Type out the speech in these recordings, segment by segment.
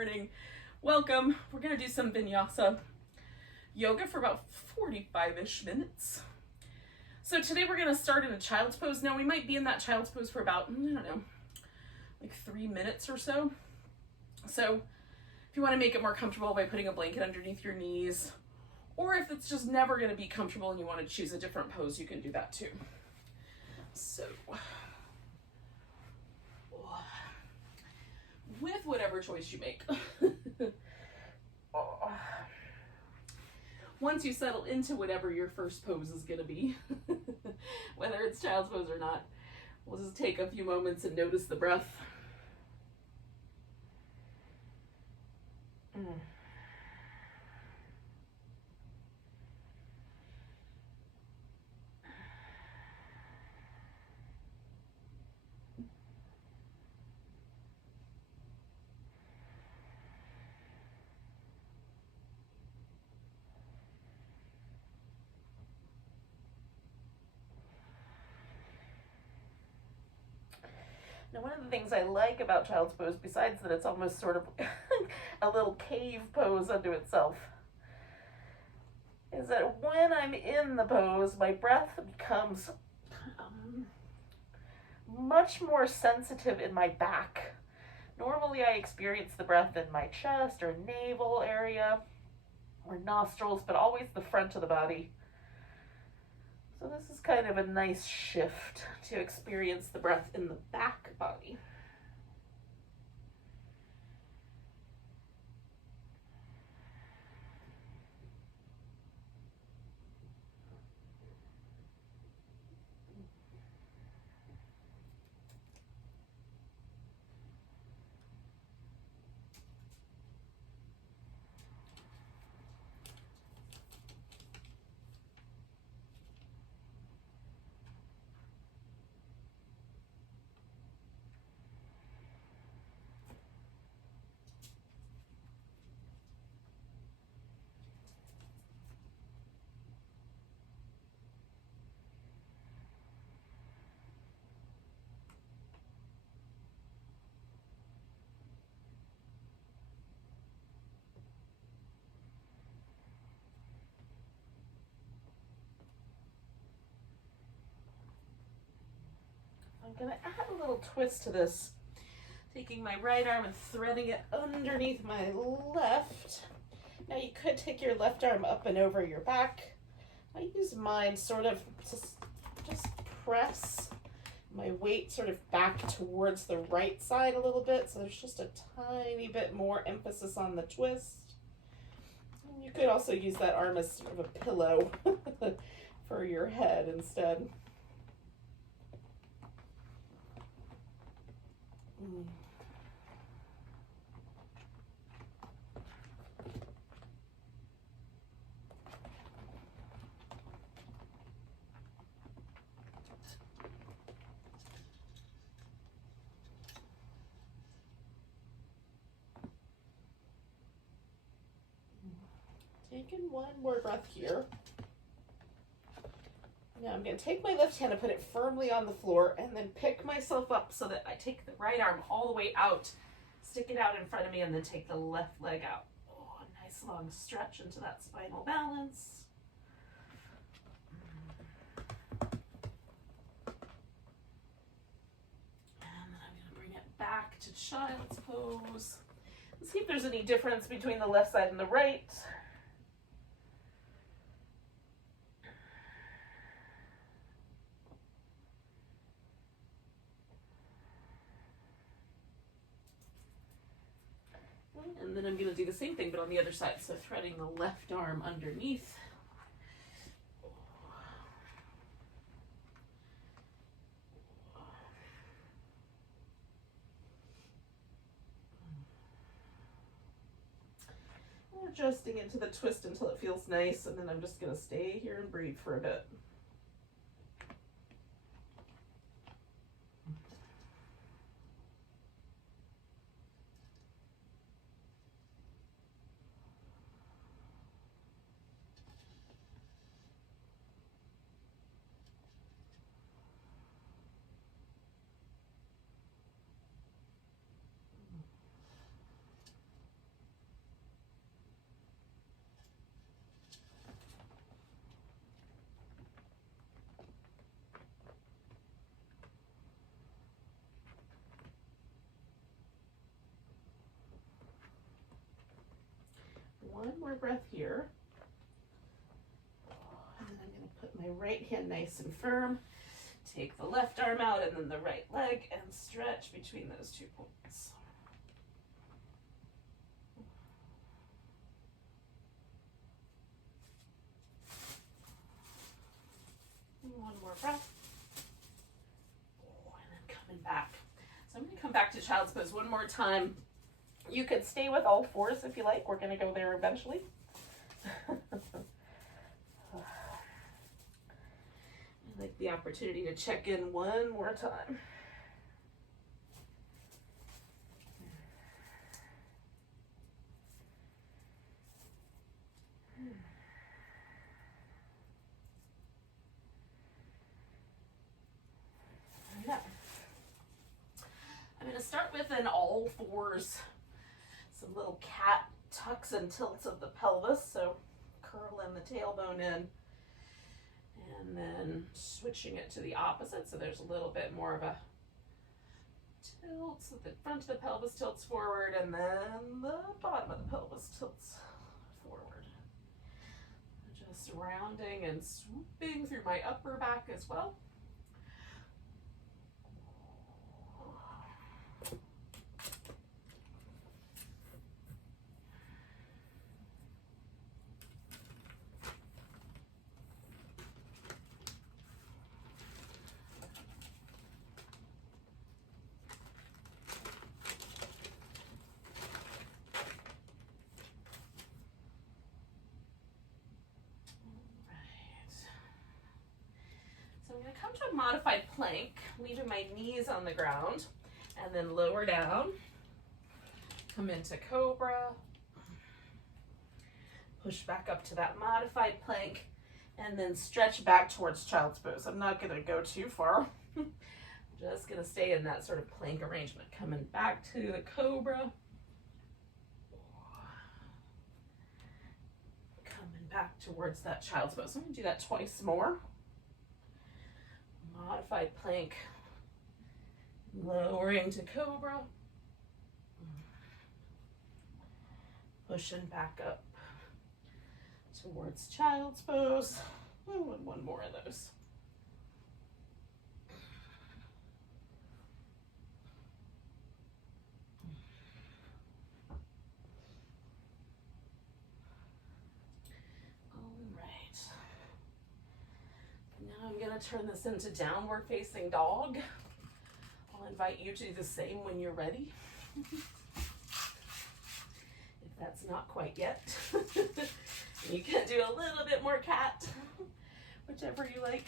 morning. Welcome. We're going to do some Vinyasa yoga for about 45-ish minutes. So today we're going to start in a child's pose. Now we might be in that child's pose for about, I don't know, like 3 minutes or so. So if you want to make it more comfortable by putting a blanket underneath your knees, or if it's just never going to be comfortable and you want to choose a different pose, you can do that too. So with whatever choice you make. Once you settle into whatever your first pose is going to be, whether it's child's pose or not, we'll just take a few moments and notice the breath. Now, one of the things I like about child's pose, besides that it's almost sort of a little cave pose unto itself, is that when I'm in the pose, my breath becomes much more sensitive in my back. Normally I experience the breath in my chest or navel area or nostrils, but always the front of the body. So this is kind of a nice shift to experience the breath in the back body. I'm going to add a little twist to this, taking my right arm and threading it underneath my left. Now you could take your left arm up and over your back. I use mine sort of to just press my weight sort of back towards the right side a little bit, so there's just a tiny bit more emphasis on the twist. And you could also use that arm as sort of a pillow for your head instead. Taking one more breath here. Now I'm going to take my left hand and put it firmly on the floor and then pick myself up so that I take the right arm all the way out, stick it out in front of me, and then take the left leg out. Oh, a nice long stretch into that spinal balance. And then I'm going to bring it back to child's pose. Let's see if there's any difference between the left side and the right. And then I'm going to do the same thing, but on the other side. So threading the left arm underneath. Adjusting into the twist until it feels nice, and then I'm just going to stay here and breathe for a bit. more breath here. And then I'm going to put my right hand nice and firm. Take the left arm out and then the right leg and stretch between those 2 points. And one more breath. And then coming back. So I'm going to come back to child's pose one more time. You could stay with all fours if you like. We're going to go there eventually. I'd like the opportunity to check in one more time. Yeah. I'm going to start with an all fours, some little cat tucks and tilts of the pelvis, so curling the tailbone in, and then switching it to the opposite, so there's a little bit more of a tilt, so the front of the pelvis tilts forward, and then the bottom of the pelvis tilts forward. Just rounding and swooping through my upper back as well. So I'm going to come to a modified plank, leaving my knees on the ground, and then lower down. Come into cobra. Push back up to that modified plank, and then stretch back towards child's pose. I'm not going to go too far. I'm just going to stay in that sort of plank arrangement. Coming back to the cobra. Coming back towards that child's pose. I'm going to do that twice more. Modified plank, lowering to cobra, pushing back up towards child's pose. Oh, and one more of those. I'm going to turn this into downward facing dog. I'll invite you to do the same when you're ready. If that's not quite yet. You can do a little bit more cat, whichever you like.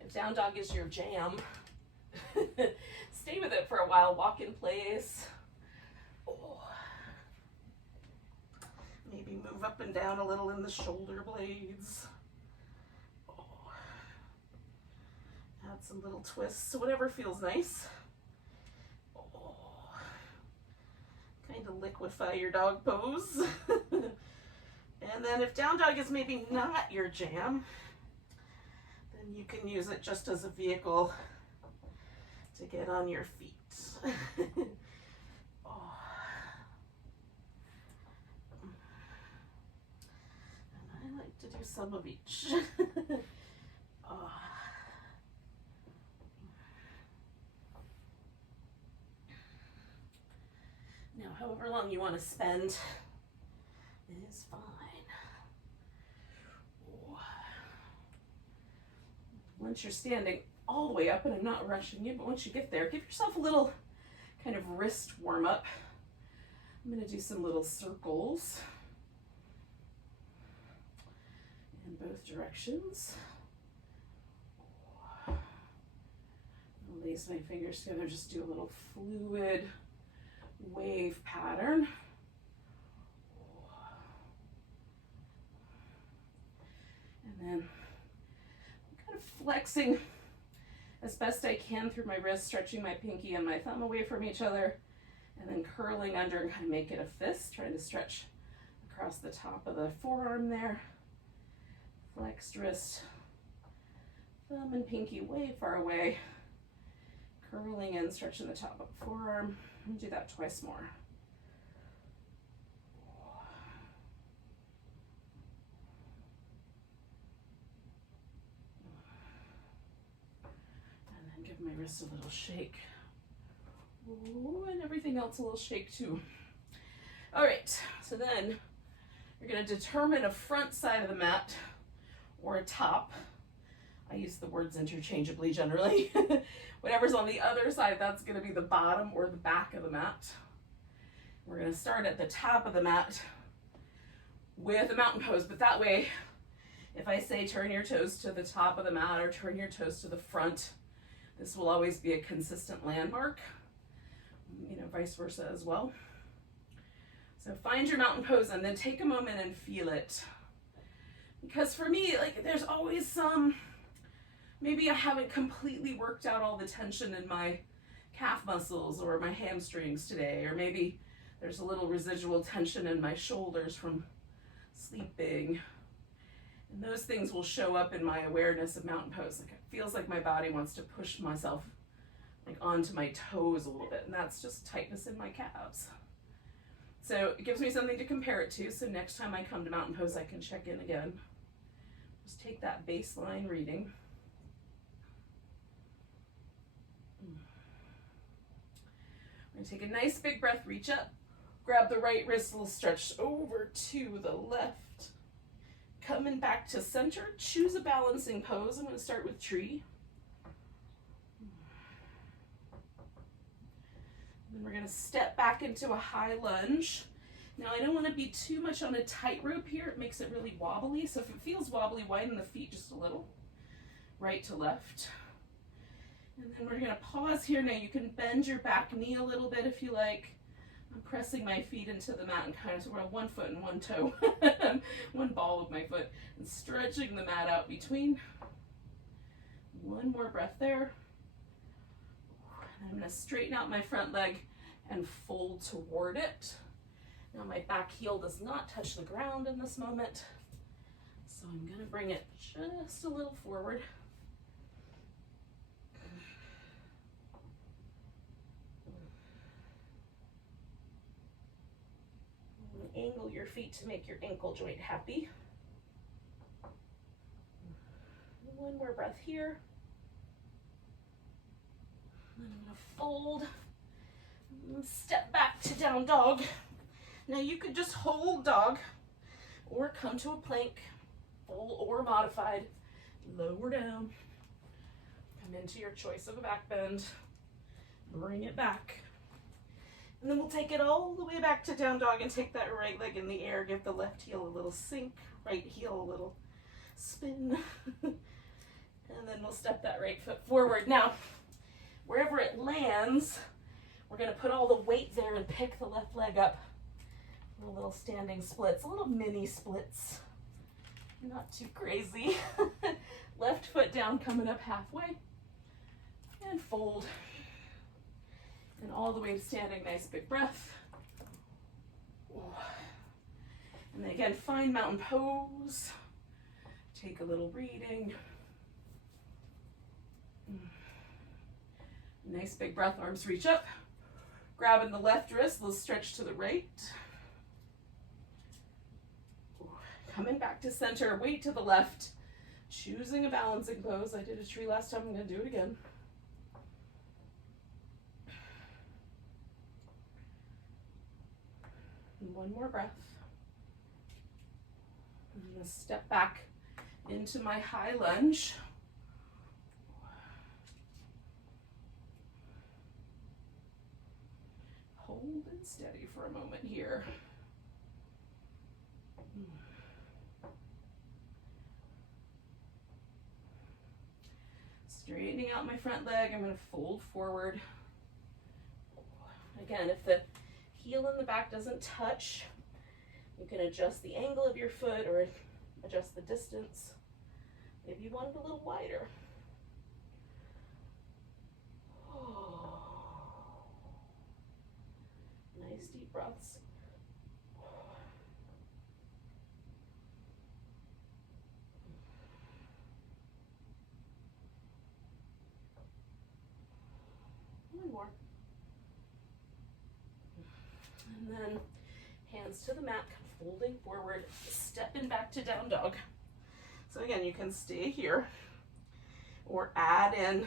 If down dog is your jam, stay with it for a while, walk in place. Oh. Maybe move up and down a little in the shoulder blades. Add some little twists, whatever feels nice. Oh. Kind of liquefy your dog pose. And then if down dog is maybe not your jam, then you can use it just as a vehicle to get on your feet. Oh. And I like to do some of each. Oh. Now, however long you want to spend is fine. Once you're standing all the way up, and I'm not rushing you, but once you get there, give yourself a little kind of wrist warm up. I'm going to do some little circles in both directions. I'll lace my fingers together, just do a little fluid wave pattern. And then I'm kind of flexing as best I can through my wrist, stretching my pinky and my thumb away from each other, and then curling under and kind of make it a fist, trying to stretch across the top of the forearm there. Flexed wrist, thumb and pinky way far away, curling in, stretching the top of the forearm. And do that twice more. wrist a little shake. Ooh, and everything else a little shake too. All right, so then you're going to determine a front side of the mat or a top. I use the words interchangeably generally. Whatever's on the other side, that's going to be the bottom or the back of the mat. We're going to start at the top of the mat with a mountain pose, but that way, if I say turn your toes to the top of the mat or turn your toes to the front, this will always be a consistent landmark, you know, vice versa as well. So find your mountain pose and then take a moment and feel it. Because for me, like, there's always some, maybe I haven't completely worked out all the tension in my calf muscles or my hamstrings today, or maybe there's a little residual tension in my shoulders from sleeping. And those things will show up in my awareness of mountain pose. Like, it feels like my body wants to push myself like onto my toes a little bit, and that's just tightness in my calves. So it gives me something to compare it to, so next time I come to mountain pose, I can check in again. Just take that baseline reading. I'm going to take a nice big breath, reach up, grab the right wrist a little stretched over to the left. Coming back to center, choose a balancing pose. I'm going to start with tree. Then we're going to step back into a high lunge. Now I don't want to be too much on a tightrope here. It makes it really wobbly. So if it feels wobbly, widen the feet just a little, right to left. And then we're going to pause here. Now you can bend your back knee a little bit if you like. I'm pressing my feet into the mat and kind of sort of one foot and one toe, one ball of my foot, and stretching the mat out between. One more breath there. I'm going to straighten out my front leg and fold toward it. Now my back heel does not touch the ground in this moment, so I'm going to bring it just a little forward. Angle your feet to make your ankle joint happy. One more breath here. I'm going to fold, step back to down dog. Now you could just hold dog or come to a plank, full or modified, lower down, come into your choice of a back bend, bring it back. And then we'll take it all the way back to down dog and take that right leg in the air, give the left heel a little sink, right heel a little spin. And then we'll step that right foot forward. Now, wherever it lands, we're going to put all the weight there and pick the left leg up. Little standing splits, little mini splits. Not too crazy. Left foot down, coming up halfway. And fold. And all the way to standing, nice big breath. And then again, find mountain pose. Take a little reading. Nice big breath, arms reach up. Grabbing the left wrist, let's stretch to the right. Coming back to center, weight to the left. Choosing a balancing pose. I did a tree last time, I'm going to do it again. And one more breath. I'm going to step back into my high lunge. Hold it steady for a moment here. Straightening out my front leg, I'm going to fold forward. Again, if the heel in the back doesn't touch, you can adjust the angle of your foot or adjust the distance. Maybe you want it a little wider. Nice deep breaths. One more. And then hands to the mat, folding forward, stepping back to down dog. So again, you can stay here or add in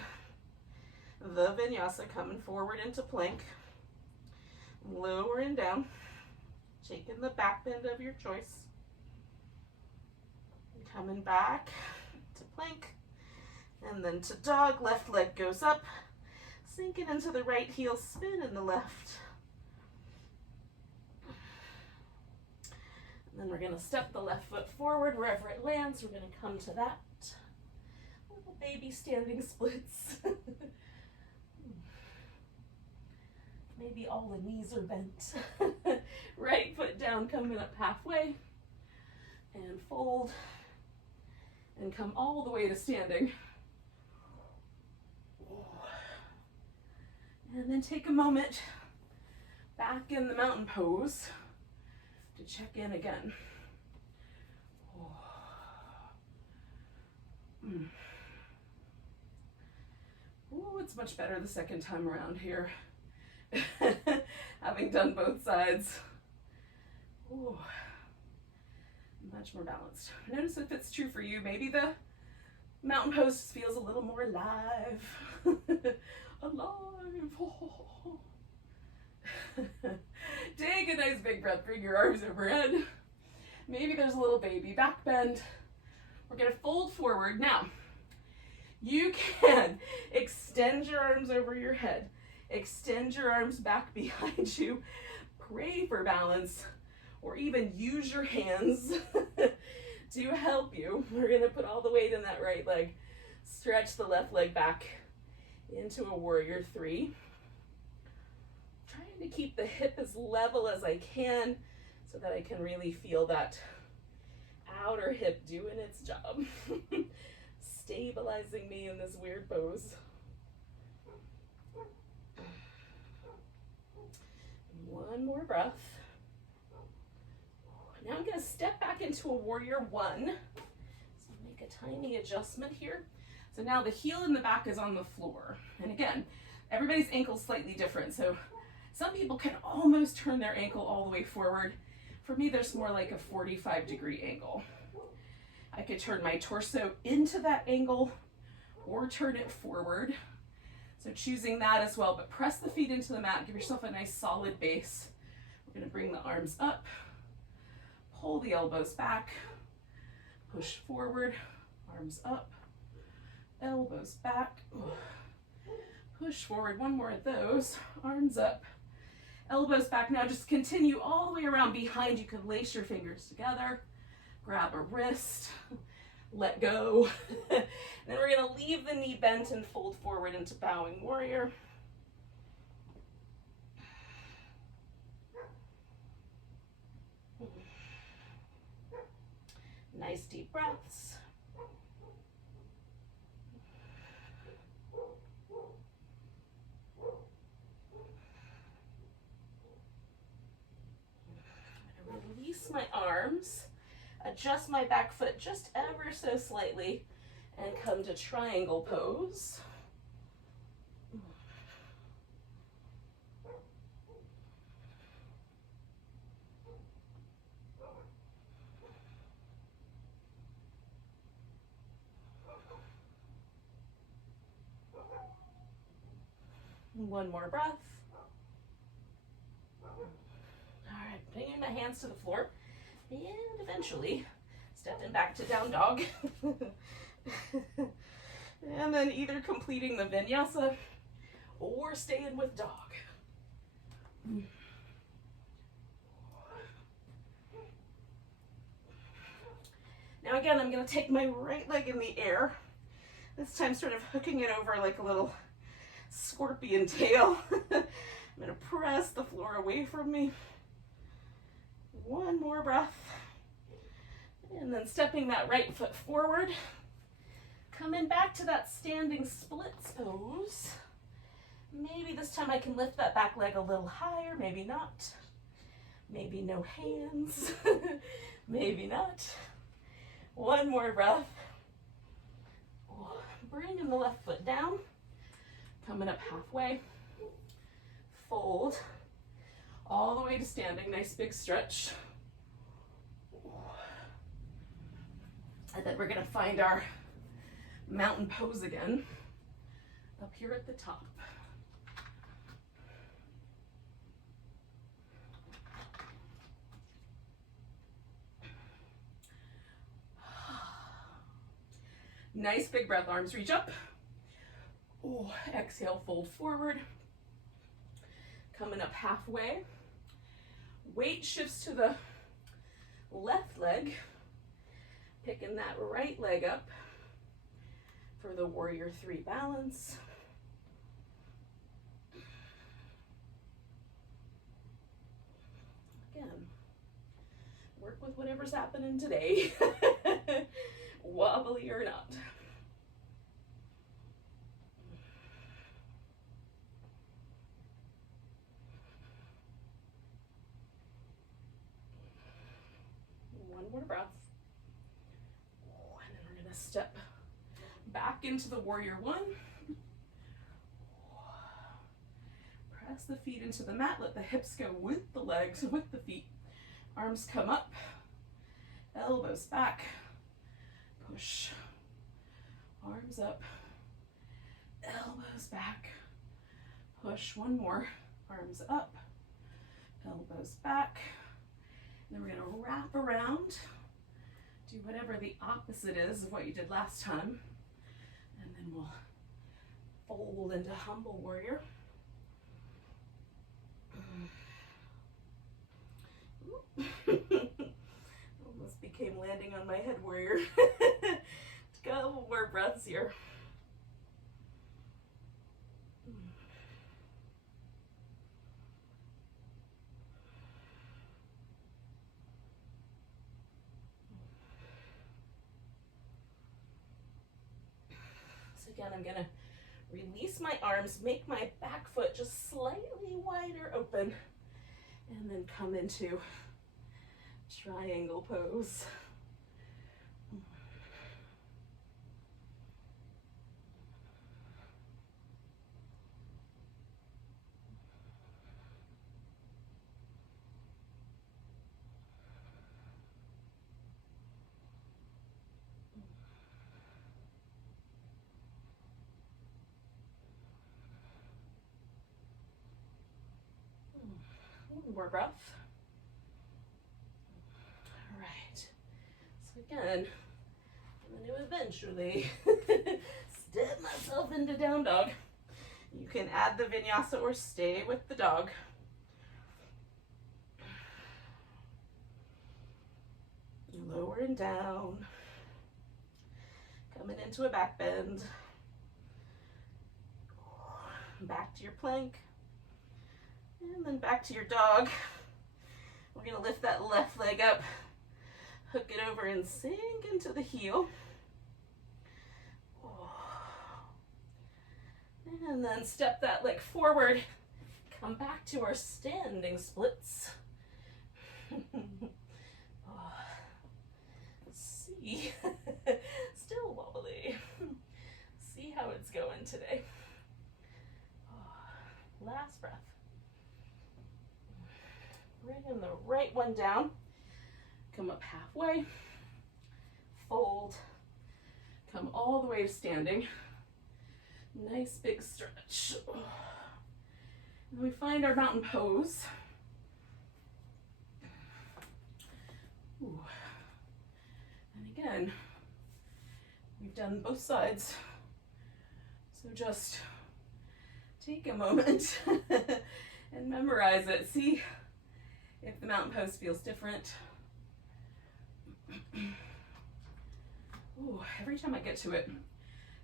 the vinyasa, coming forward into plank, lowering down, taking the back bend of your choice, coming back to plank, and then to dog. Left leg goes up, sinking into the right heel, spin in the left. And then we're going to step the left foot forward wherever it lands. We're going to come to that. Little baby standing splits. Maybe all the knees are bent. Right foot down, coming up halfway. And fold. And come all the way to standing. And then take a moment back in the mountain pose to check in again. Ooh, it's much better the second time around here. Having done both sides. Ooh, much more balanced. Notice if it's true for you, maybe the mountain pose feels a little more alive. Alive. Take a nice big breath, bring your arms overhead. Maybe there's a little baby back bend. We're gonna fold forward. Now, you can extend your arms over your head, extend your arms back behind you, pray for balance, or even use your hands to help you. We're gonna put all the weight in that right leg, stretch the left leg back into a warrior three. Trying to keep the hip as level as I can so that I can really feel that outer hip doing its job. Stabilizing me in this weird pose. One more breath. Now I'm going to step back into a warrior one. So make a tiny adjustment here. So now the heel in the back is on the floor. And again, everybody's ankle's slightly different. So some people can almost turn their ankle all the way forward. For me, there's more like a 45-degree angle. I could turn my torso into that angle or turn it forward. So choosing that as well, but press the feet into the mat. Give yourself a nice solid base. We're gonna bring the arms up, pull the elbows back, push forward, arms up, elbows back, push forward. One more of those, arms up, elbows back. Now just continue all the way around behind. You can lace your fingers together, grab a wrist, let go. Then we're going to leave the knee bent and fold forward into bowing warrior. Nice deep breaths. I'm going to release my arms. Adjust my back foot just ever so slightly and come to triangle pose. One more breath. All right, bringing my hands to the floor. And eventually stepping back to down dog. And then either completing the vinyasa or staying with dog. Now again, I'm going to take my right leg in the air. This time sort of hooking it over like a little scorpion tail. I'm going to press the floor away from me. One more breath. And then stepping that right foot forward. Coming back to that standing splits pose. Maybe this time I can lift that back leg a little higher, maybe not. Maybe no hands. Maybe not. One more breath. Bringing the left foot down. Coming up halfway. Fold. All the way to standing. Nice big stretch. And then we're going to find our mountain pose again. up here at the top. Nice big breath, arms reach up. Oh, exhale, fold forward. Coming up halfway. Weight shifts to the left leg. Picking that right leg up for the warrior three balance. Again, work with whatever's happening today, wobbly or not. One more breath. And then we're going to step back into the warrior one. Press the feet into the mat. Let the hips go with the legs, with the feet. Arms come up. Elbows back. Push. Arms up. Elbows back. Push. One more. Arms up. Elbows back. Then we're going to wrap around. Do whatever the opposite is of what you did last time. And then we'll fold into humble warrior. Almost became landing on my head warrior. Couple more breaths here. So again, I'm gonna release my arms, make my back foot just slightly wider open, and then come into triangle pose. One more breath. All right. So again, I'm going to eventually step myself into down dog. You can add the vinyasa or stay with the dog. Lower and down. Coming into a back bend. Back to your plank. And then back to your dog. We're going to lift that left leg up, hook it over and sink into the heel. And then step that leg forward, come back to our standing splits. Let's see, still wobbly. See how it's going today. Last breath. Bring the right one down, come up halfway, fold, come all the way to standing. Nice big stretch. And we find our mountain pose. Ooh. And again, we've done both sides, so just take a moment and memorize it. See if the mountain pose feels different. Ooh, every time I get to it,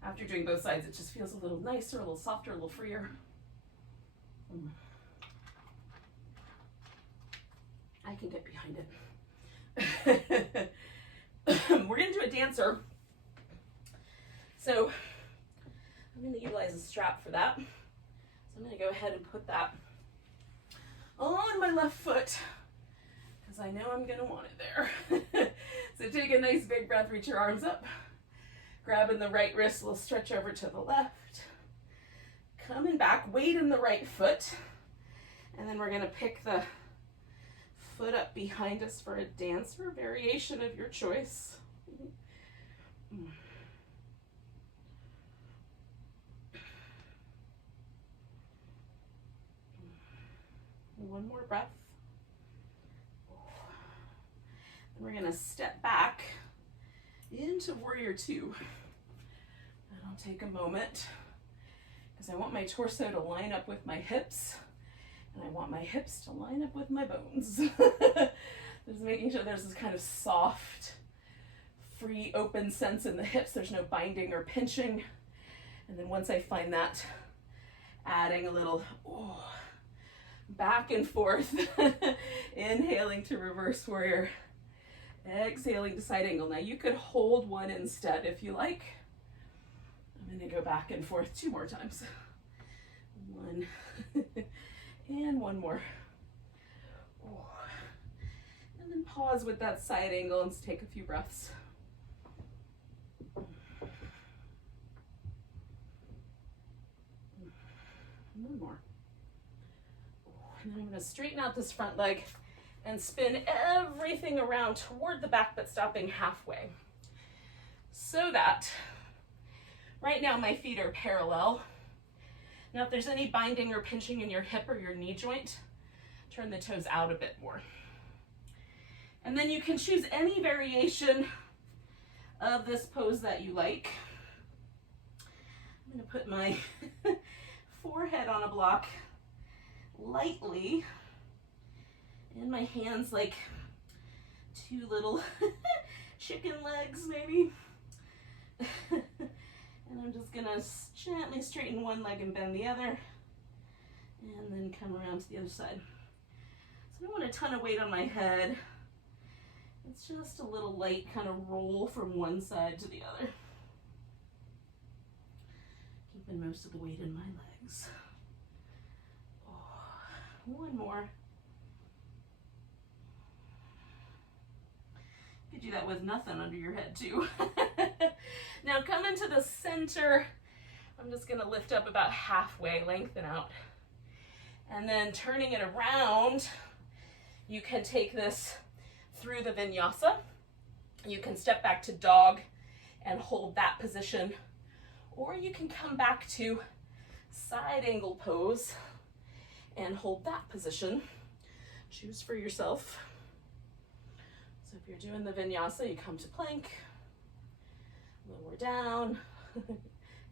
after doing both sides, it just feels a little nicer, a little softer, a little freer. I can get behind it. We're gonna do a dancer. So I'm gonna utilize a strap for that. So I'm gonna go ahead and put that on my left foot, because I know I'm gonna want it there. So take a nice big breath, reach your arms up, grabbing the right wrist, we'll stretch over to the left, coming back, weight in the right foot, and then we're gonna pick the foot up behind us for a dancer variation of your choice. one more breath. And we're gonna step back into warrior two. And I'll take a moment because I want my torso to line up with my hips, and I want my hips to line up with my bones. Just making sure there's this kind of soft, free, open sense in the hips. There's no binding or pinching. And then once I find that, adding a little back and forth, inhaling to reverse warrior, exhaling to side angle. Now you could hold one instead if you like. I'm going to go back and forth 2 more times. 1 and 1 more. And then pause with that side angle and take a few breaths. 1 more. And then I'm going to straighten out this front leg and spin everything around toward the back, but stopping halfway. So that right now my feet are parallel. Now if there's any binding or pinching in your hip or your knee joint, turn the toes out a bit more. And then you can choose any variation of this pose that you like. I'm going to put my forehead on a block lightly, and my hands like 2 little chicken legs maybe. And I'm just gonna gently straighten one leg and bend the other, and then come around to the other side. So I don't want a ton of weight on my head. It's just a little light kind of roll from one side to the other. Keeping most of the weight in my legs. 1 more. You could do that with nothing under your head too. Now come into the center. I'm just gonna lift up about halfway, lengthen out. And then turning it around, you can take this through the vinyasa. You can step back to dog and hold that position, or you can come back to side angle pose and hold that position. Choose for yourself. So if you're doing the vinyasa, you come to plank, lower down,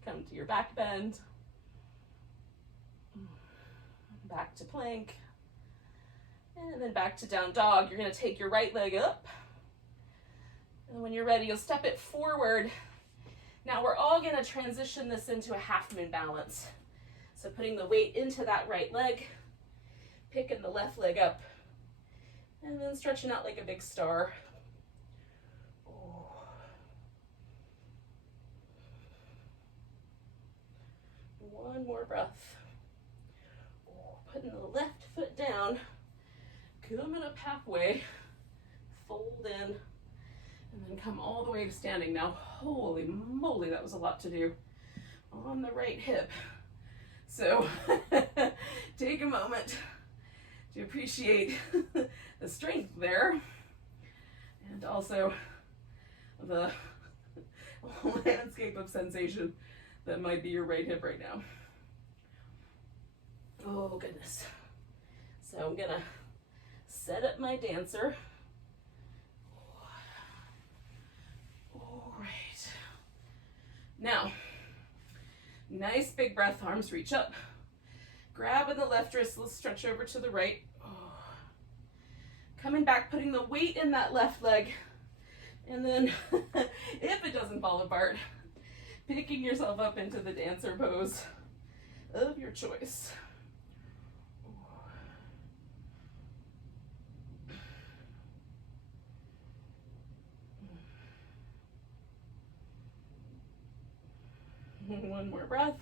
come to your back bend, back to plank, and then back to down dog. You're going to take your right leg up, and when you're ready, you'll step it forward. Now we're all going to transition this into a half moon balance. So putting the weight into that right leg, picking the left leg up, and then stretching out like a big star. One more breath. Putting the left foot down, coming up halfway, fold in, and then come all the way to standing. Now, holy moly, that was a lot to do on the right hip. So take a moment to appreciate the strength there, and also the landscape of sensation that might be your right hip right now. Oh goodness. So I'm gonna set up my dancer. All right. Now, nice big breath, arms reach up. Grabbing the left wrist, let's stretch over to the right. Coming back, putting the weight in that left leg. And then, if it doesn't fall apart, picking yourself up into the dancer pose of your choice. One more breath.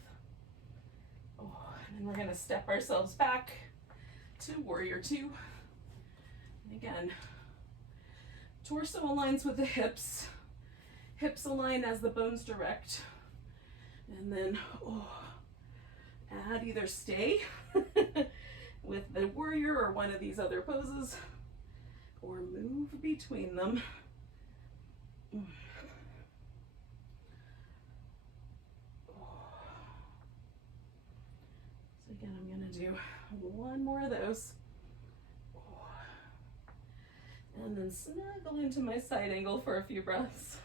And then we're going to step ourselves back to warrior two. And again, torso aligns with the hips. Hips align as the bones direct. And then add either stay with the warrior or one of these other poses, or move between them. So again, I'm going to do one more of those. And then snuggle into my side angle for a few breaths.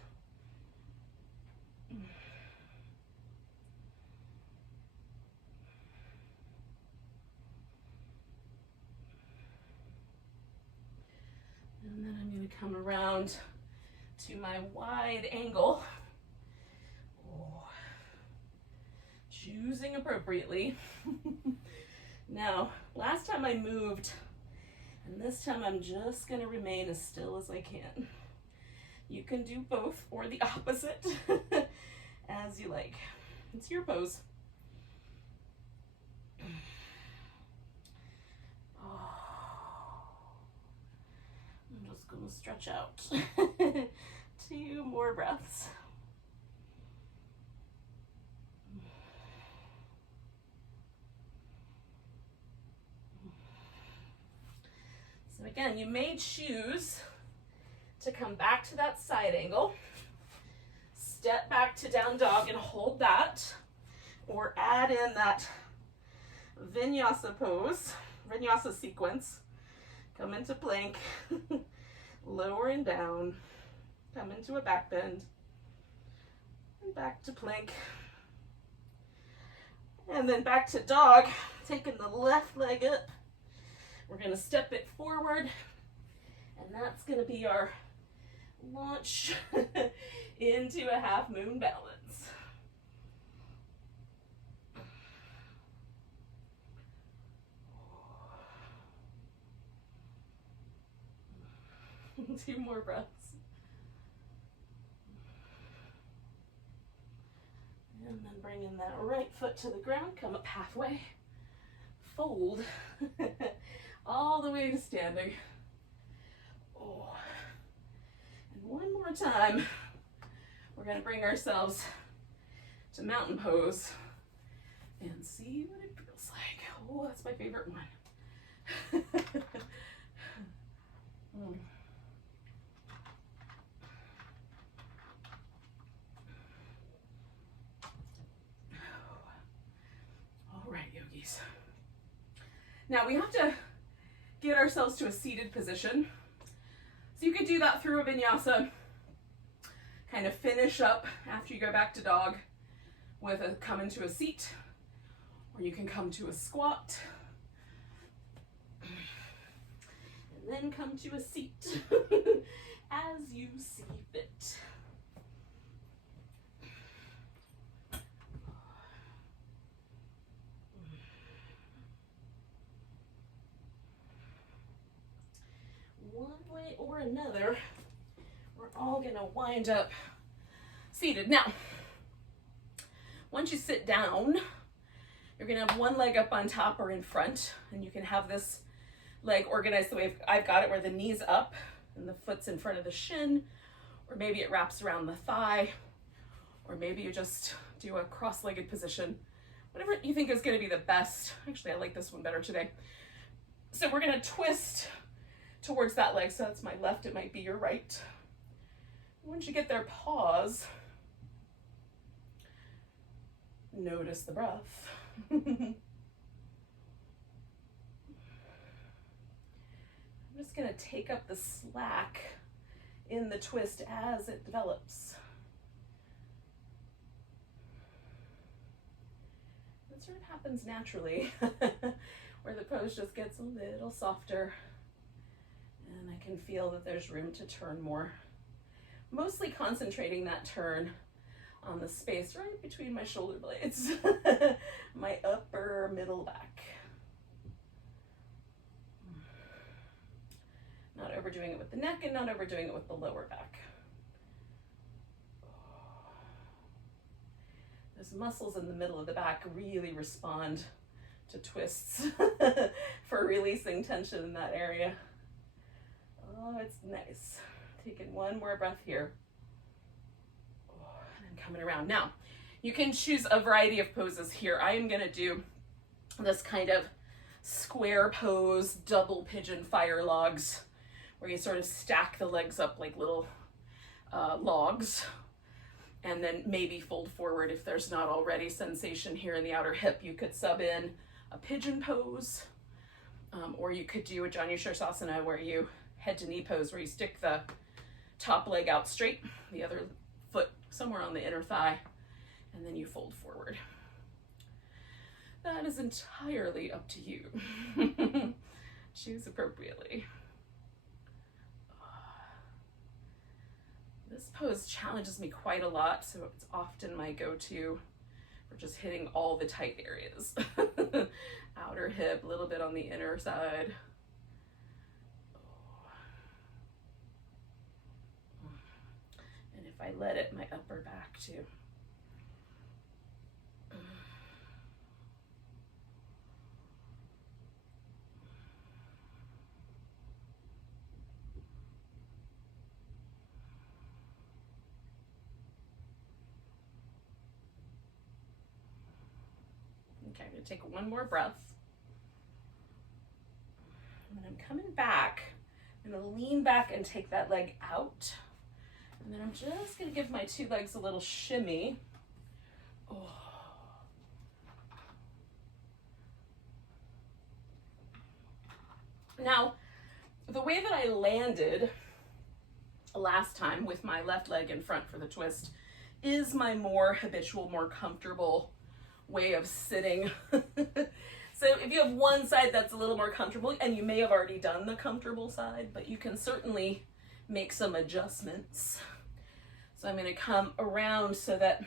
And then I'm going to come around to my wide angle. Oh. Choosing appropriately. Now, last time I moved, and this time I'm just going to remain as still as I can. You can do both or the opposite as you like. It's your pose. I'm just going to stretch out. 2 more breaths. So again, you may choose to come back to that side angle, step back to down dog and hold that, or add in that Vinyasa pose, Vinyasa sequence. Come into plank, lower and down, come into a back bend, and back to plank. And then back to dog, taking the left leg up. We're going to step it forward, and that's going to be our launch into a half moon balance. Two more breaths. And then bringing that right foot to the ground, come up halfway, fold all the way to standing. Oh. And one more time, we're going to bring ourselves to mountain pose and see what it feels like. Oh, that's my favorite one. All right, yogis. Now we have to get ourselves to a seated position. So you could do that through a vinyasa. Kind of finish up after you go back to dog with a come into a seat, or you can come to a squat and then come to a seat as you see fit. One way or another, we're all gonna wind up seated. Now, once you sit down, you're gonna have one leg up on top or in front, and you can have this leg organized the way I've got it, where the knee's up and the foot's in front of the shin, or maybe it wraps around the thigh, or maybe you just do a cross-legged position. Whatever you think is gonna be the best. Actually, I like this one better today. So we're gonna twist towards that leg. So that's my left, it might be your right. Once you get there, pause. Notice the breath. I'm just going to take up the slack in the twist as it develops. It sort of happens naturally, where the pose just gets a little softer, and I can feel that there's room to turn more. Mostly concentrating that turn on the space right between my shoulder blades, my upper middle back. Not overdoing it with the neck and not overdoing it with the lower back. Those muscles in the middle of the back really respond to twists for releasing tension in that area. Oh, it's nice. Taking one more breath here. Oh, and then coming around. Now, you can choose a variety of poses here. I am going to do this kind of square pose, double pigeon fire logs, where you sort of stack the legs up like little logs, and then maybe fold forward if there's not already sensation here in the outer hip. You could sub in a pigeon pose, or you could do a Shavasana where you head to knee pose where you stick the top leg out straight, the other foot somewhere on the inner thigh, and then you fold forward. That is entirely up to you. Choose appropriately. This pose challenges me quite a lot, so it's often my go-to for just hitting all the tight areas. Outer hip, a little bit on the inner side. And if I let it, my upper back too. Okay, I'm gonna take one more breath. And then I'm coming back. I'm gonna lean back and take that leg out. And then I'm just gonna give my two legs a little shimmy. Oh. Now, the way that I landed last time with my left leg in front for the twist is my more habitual, more comfortable way of sitting. So if you have one side that's a little more comfortable, and you may have already done the comfortable side, but you can certainly make some adjustments. So I'm going to come around so that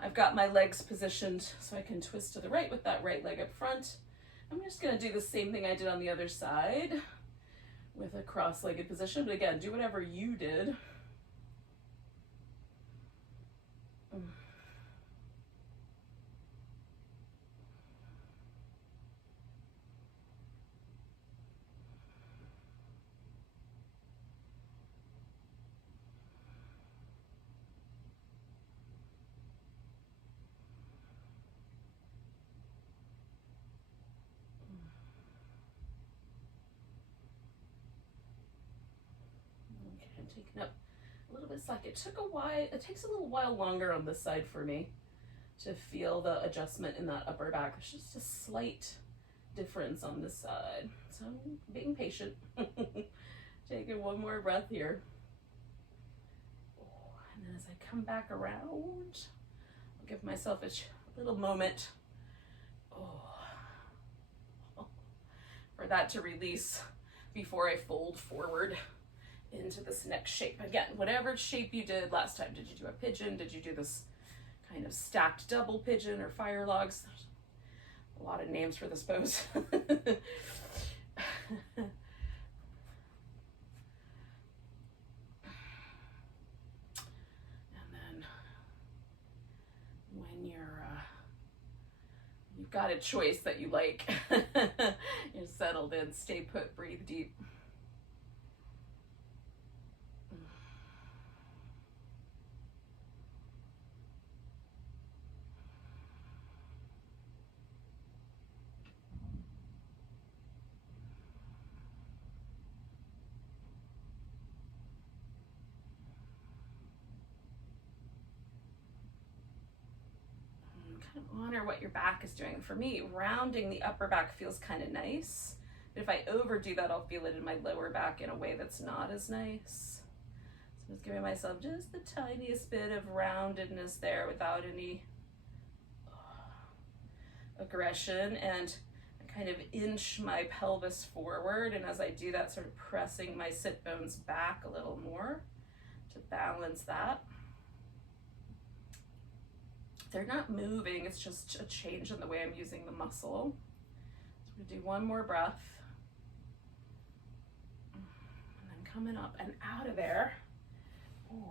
I've got my legs positioned so I can twist to the right with that right leg up front. I'm just going to do the same thing I did on the other side with a cross-legged position, but again, do whatever you did. Taking up a little bit slack. It took a while, it takes a little while longer on this side for me to feel the adjustment in that upper back. There's just a slight difference on this side. So I'm being patient. Taking one more breath here. And then as I come back around, I'll give myself a little moment for that to release before I fold forward into this next shape. Again, whatever shape you did last time. Did you do a pigeon? Did you do this kind of stacked double pigeon or fire logs? There's a lot of names for this pose. And then when you've got a choice that you like, you're settled in, stay put, breathe deep. Honor what your back is doing. For me, rounding the upper back feels kind of nice, but if I overdo that, I'll feel it in my lower back in a way that's not as nice. So I'm just giving myself just the tiniest bit of roundedness there without any aggression, and I kind of inch my pelvis forward, and as I do that, sort of pressing my sit bones back a little more to balance that. They're not moving, it's just a change in the way I'm using the muscle. So I'm gonna do one more breath. And then coming up and out of there. Ooh.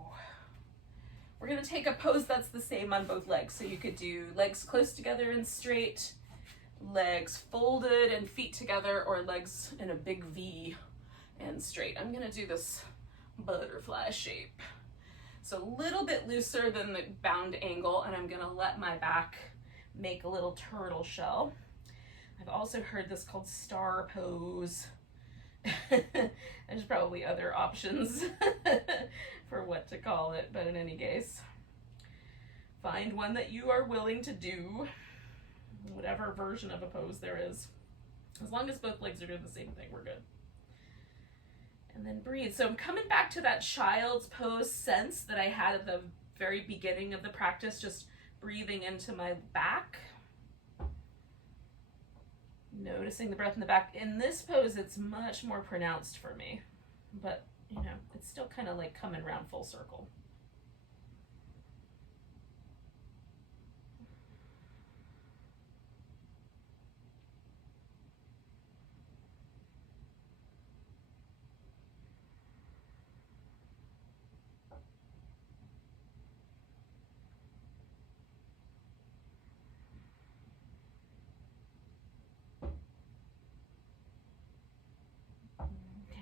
We're gonna take a pose that's the same on both legs. So you could do legs close together and straight, legs folded and feet together, or legs in a big V and straight. I'm gonna do this butterfly shape. So a little bit looser than the bound angle, and I'm gonna let my back make a little turtle shell. I've also heard this called star pose. There's probably other options for what to call it, but in any case, find one that you are willing to do, whatever version of a pose there is. As long as both legs are doing the same thing, we're good. And then breathe. So I'm coming back to that child's pose sense that I had at the very beginning of the practice, just breathing into my back. Noticing the breath in the back. In this pose, it's much more pronounced for me, but you know, it's still kind of like coming around full circle.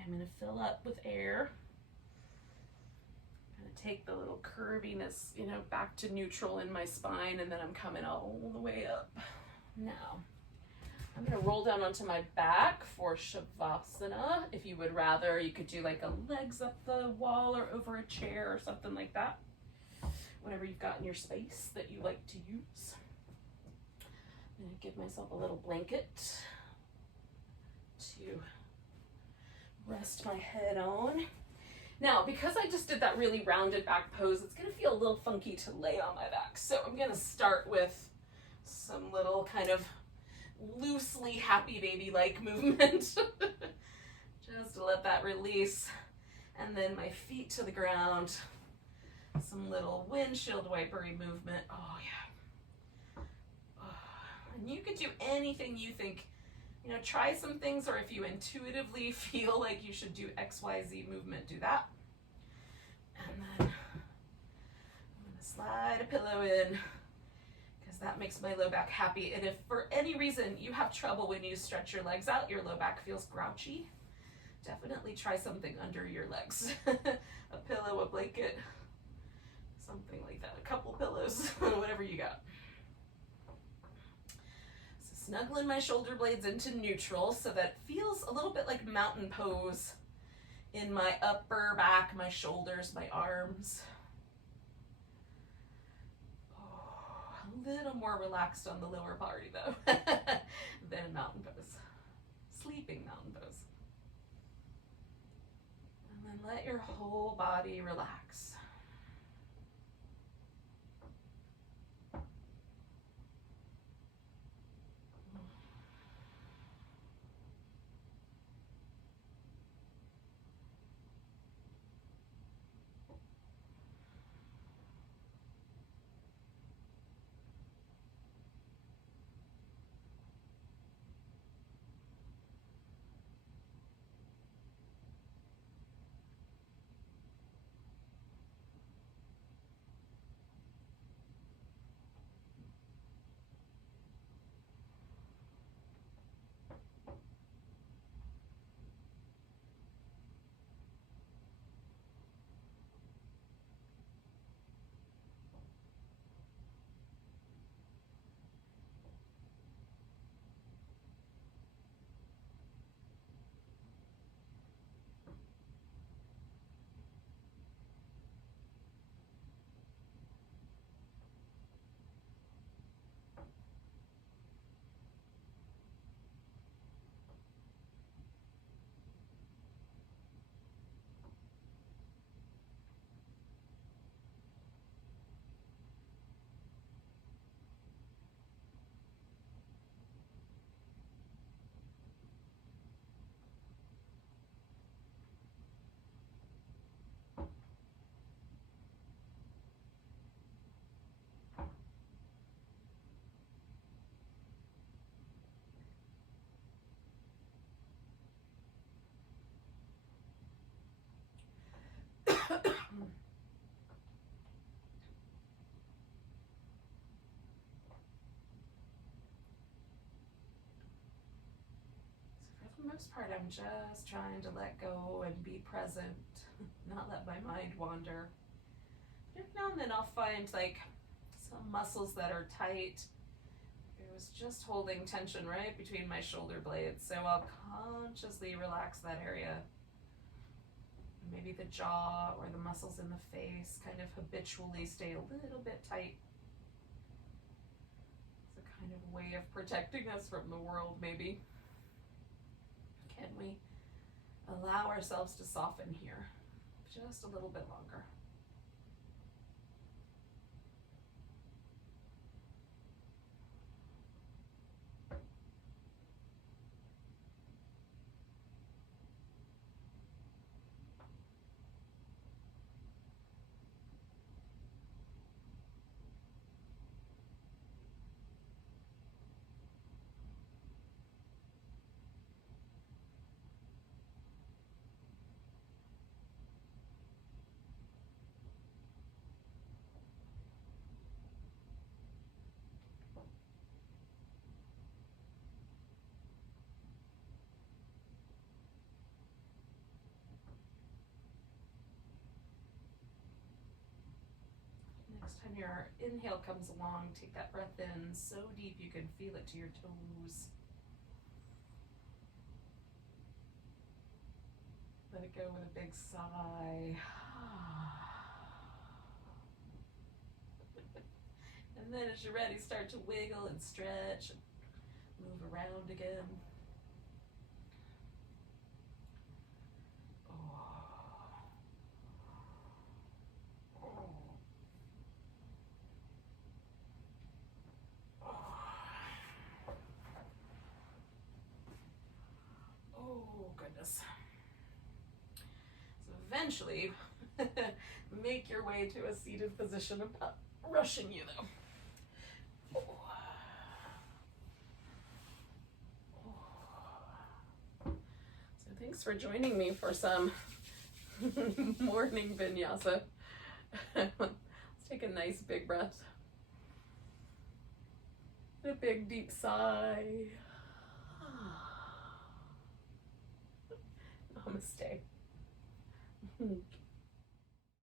I'm going to fill up with air. I'm going to take the little curviness, you know, back to neutral in my spine, and then I'm coming all the way up. Now, I'm going to roll down onto my back for Shavasana. If you would rather, you could do like a legs up the wall or over a chair or something like that. Whatever you've got in your space that you like to use. I'm going to give myself a little blanket to rest my head on. Now, because I just did that really rounded back pose, it's gonna feel a little funky to lay on my back. So I'm gonna start with some little kind of loosely happy baby-like movement. Just to let that release. And then my feet to the ground. Some little windshield wipery movement. Oh yeah. And you could do anything you think. You know, try some things, or if you intuitively feel like you should do XYZ movement, do that. And then I'm going to slide a pillow in, because that makes my low back happy. And if for any reason you have trouble when you stretch your legs out, your low back feels grouchy, definitely try something under your legs. A pillow, a blanket, something like that. A couple pillows, whatever you got. Snuggling my shoulder blades into neutral so that it feels a little bit like mountain pose in my upper back, my shoulders, my arms. Oh, a little more relaxed on the lower body though than mountain pose. Sleeping mountain pose. And then let your whole body relax. For the most part, I'm just trying to let go and be present, not let my mind wander. Every now and then I'll find like some muscles that are tight. I was just holding tension right between my shoulder blades, so I'll consciously relax that area. Maybe the jaw or the muscles in the face kind of habitually stay a little bit tight. It's a kind of way of protecting us from the world, maybe. Can we allow ourselves to soften here just a little bit longer. Next time your inhale comes along, take that breath in so deep you can feel it to your toes. Let it go with a big sigh. And then as you're ready, start to wiggle and stretch and move around again. Goodness. So eventually, make your way to a seated position. I'm not rushing you though. So thanks for joining me for some morning vinyasa. Let's take a nice big breath. A big deep sigh. Namaste.